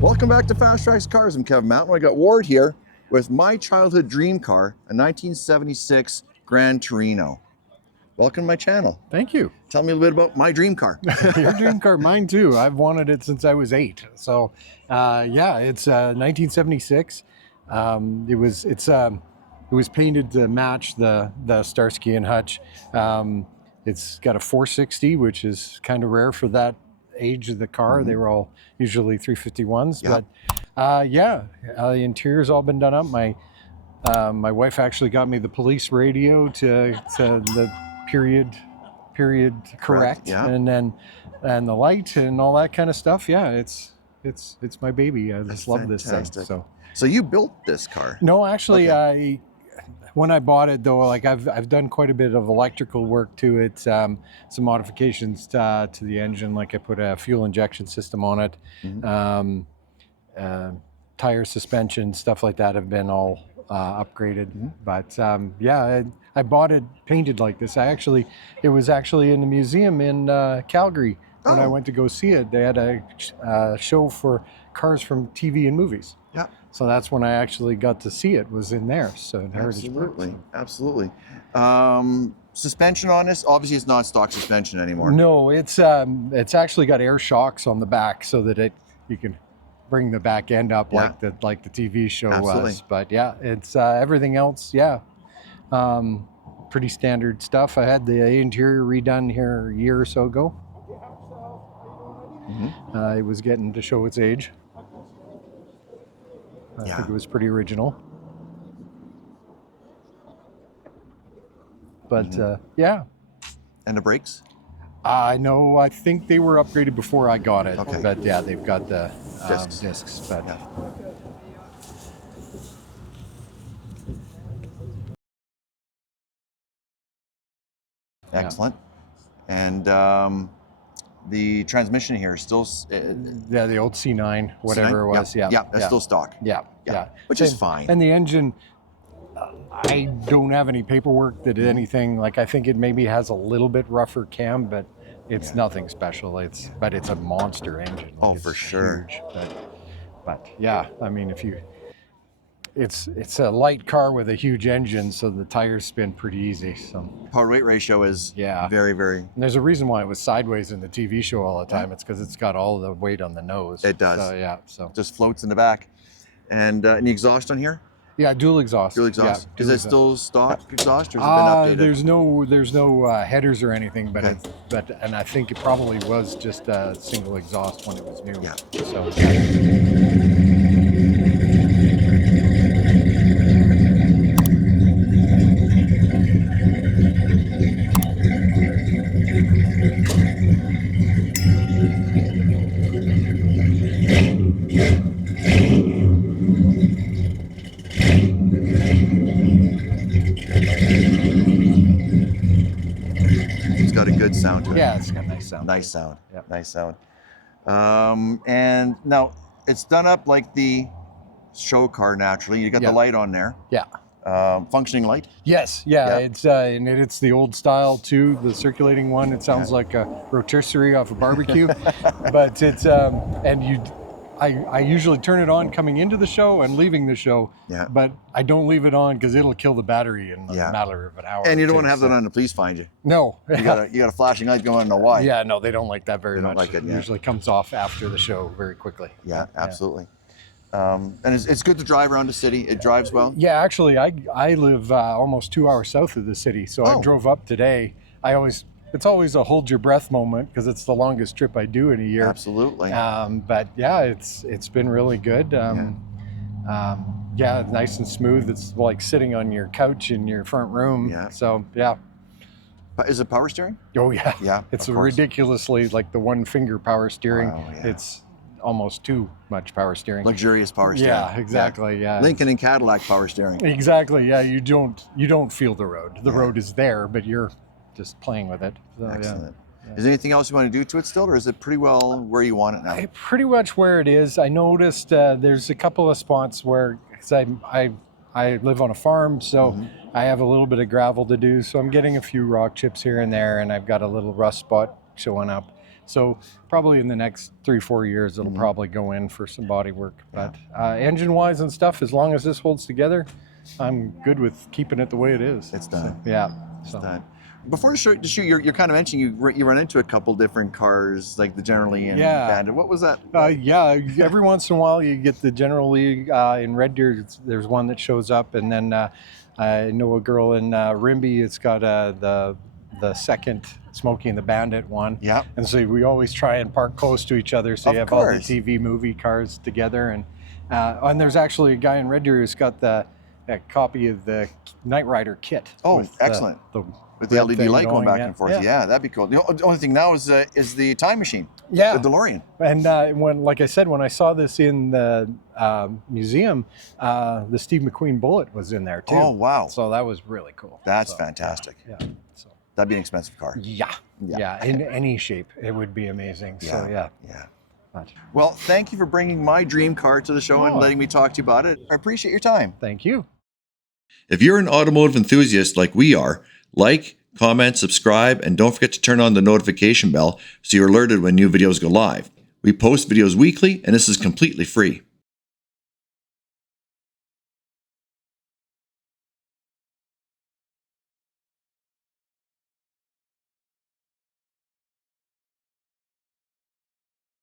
Welcome back to FasTrax Cars. I'm Kevin Matlo. I got Ward here with my childhood dream car, a 1976 Gran Torino. Welcome to my channel. Thank you. Tell me a little bit about my dream car. Your dream car, mine too. I've wanted it since I was 8. So, yeah, it's 1976. It was painted to match the Starsky and Hutch. It's got a 460, which is kind of rare for that age of the car. They were all usually 351s, Yeah. but the interior's all been done up. My wife actually got me the police radio to the period correct, yeah. and the light and all that kind of stuff. Yeah, it's my baby. I just love this thing. Fantastic. So you built this car? No, actually, Okay. when I bought it though, like I've done quite a bit of electrical work to it, some modifications to the engine, like I put a fuel injection system on it, tire suspension, stuff like that have been all upgraded. But yeah, I bought it painted like this. It was actually in the museum in Calgary when I went to go see it. They had a show for cars from TV and movies. Yeah. So that's when I actually got to see it, was in there. So in Heritage Park. Absolutely. Suspension on this, obviously it's not stock suspension anymore. No, it's actually got air shocks on the back so that you can bring the back end up like the TV show was. But yeah, it's everything else, pretty standard stuff. I had the interior redone here a year or so ago. It was getting to show its age. I think it was pretty original. But yeah. And the brakes? I think they were upgraded before I got it. Okay. But yeah, they've got the Discs. But Excellent. And the transmission here is still... yeah, the old C9, whatever it was. Yeah, that's still stock. Yeah. Which is fine. And the engine, I don't have any paperwork that anything, like I think it maybe has a little bit rougher cam, but it's nothing special. But it's a monster engine. Oh, It's for sure. Huge. But yeah, I mean, it's a light car with a huge engine, so the tires spin pretty easy. So Power weight ratio is very, very... And there's a reason why it was sideways in the TV show all the time. It's because it's got all the weight on the nose. It does. So, yeah. So just floats in the back. And any exhaust on here? yeah, dual exhaust. Dual exhaust. Yeah, Is it still stock exhaust, or has it been updated? There's no headers or anything, but and I think it probably was just a single exhaust when it was new. Yeah. So. It's got a good sound to it. Yeah, it's got a nice sound. Nice sound. Yeah. Nice sound. And now it's done up like the show car naturally. You got the light on there. Yeah. Functioning light? Yes, it's and it's the old style too, the circulating one. It sounds like a rotisserie off a barbecue, but it's I usually turn it on coming into the show and leaving the show, but I don't leave it on because it'll kill the battery in a matter of an hour. And you don't want to have that on the police find you. No. You got a flashing light going on, know why. Yeah, no, they don't like that very much. Like it, It usually comes off after the show very quickly. Yeah, absolutely. And it's good to drive around the city. It drives well. Yeah, actually, I live almost 2 hours south of the city, so I drove up today. It's always a hold your breath moment because it's the longest trip I do in a year. Absolutely. But yeah, it's been really good. Yeah, nice and smooth. It's like sitting on your couch in your front room. Yeah. So yeah. Is it power steering? Oh yeah. Yeah. It's ridiculously like the one finger power steering. Wow, yeah. almost too much power steering. Luxurious power steering. Yeah, exactly. Yeah. Lincoln and Cadillac power steering. Exactly. Yeah, you don't feel the road. The road is there, but you're just playing with it. So, Excellent. Yeah. Is there anything else you want to do to it still, or is it pretty well where you want it now? Pretty much where it is. I noticed there's a couple of spots where, because I live on a farm, so I have a little bit of gravel to do. So I'm getting a few rock chips here and there, and I've got a little rust spot showing up. So probably in the next 3-4 years, it'll probably go in for some body work. But engine-wise and stuff, as long as this holds together, I'm good with keeping it the way it is. It's done. So, yeah. It's done. Before the shoot, you're kind of mentioning you run into a couple different cars, like the General Lee and Bandit. What was that? Yeah, every once in a while you get the General Lee in Red Deer. There's one that shows up, and then I know a girl in Rimby. It's got the second Smokey and the Bandit one. Yeah. And so we always try and park close to each other, so you have all the TV movie cars together. And there's actually a guy in Red Deer who's got a copy of the Knight Rider kit. Oh, excellent. With the LED light going back and forth. Yeah, that'd be cool. The only thing now is the time machine. Yeah. The DeLorean. And when, like I said, when I saw this in the museum, the Steve McQueen Bullet was in there too. Oh, wow. So that was really cool. That's fantastic. Yeah. So that'd be an expensive car. Yeah. In any shape, it would be amazing. So yeah. Well, thank you for bringing my dream car to the show and letting me talk to you about it. I appreciate your time. Thank you. If you're an automotive enthusiast like we are, like, comment, subscribe, and don't forget to turn on the notification bell so you're alerted when new videos go live. We post videos weekly, and this is completely free.